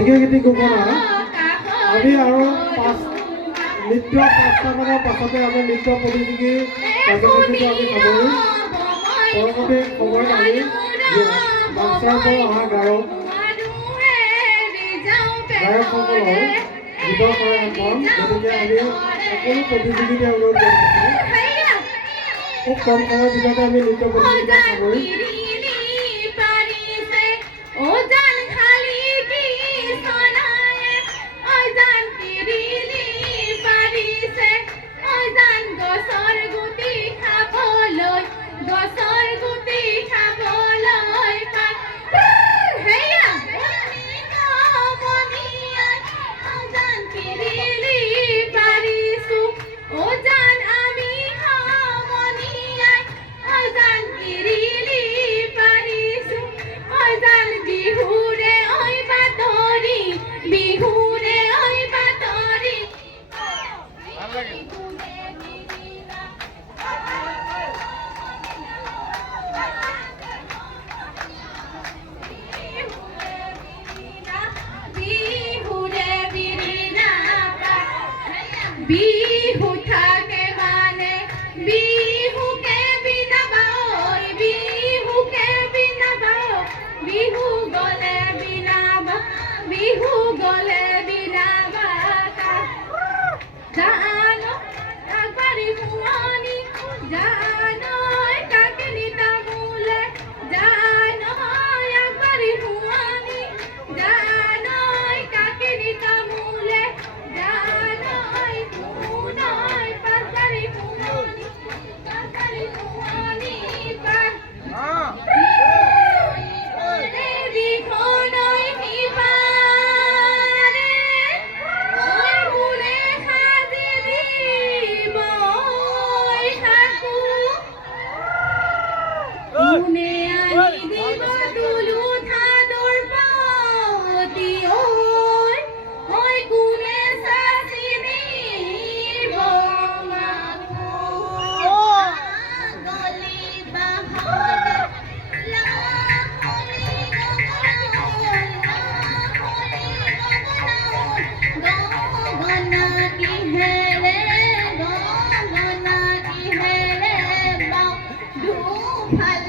ঢেকীয়াগীতি ঘোষণা আমি আৰু নৃত্য 5টা মানৰ পাছতে আমি নৃত্য প্ৰতিযোগী কাৰ্যসূচীটো আমি খাবলৈ পৰৱৰ্তী সময়ত আমি বাক্সাৰ পৰা অহা গায়কসকলৰ গীতৰ শৰণ পাম। গতিকে আমি সকলো প্ৰতিযোগিতা অনুৰোধ কৰিছোঁ খুব কম সময়ৰ ভিতৰতে আমি নৃত্য প্ৰতিযোগিতা খাবলৈ বিহু থাকে মানে বিহুকে বিনাবাই বিহুকে বিনাবাও বিহু গলে বিনাবা বিহু গলে বিনাবা জানো একবারই মুয়ানি জানো কাকে নিতা মুলে জানো একবারই মুয়ানি জানো কাকে নিতা মুলে জানো Hi.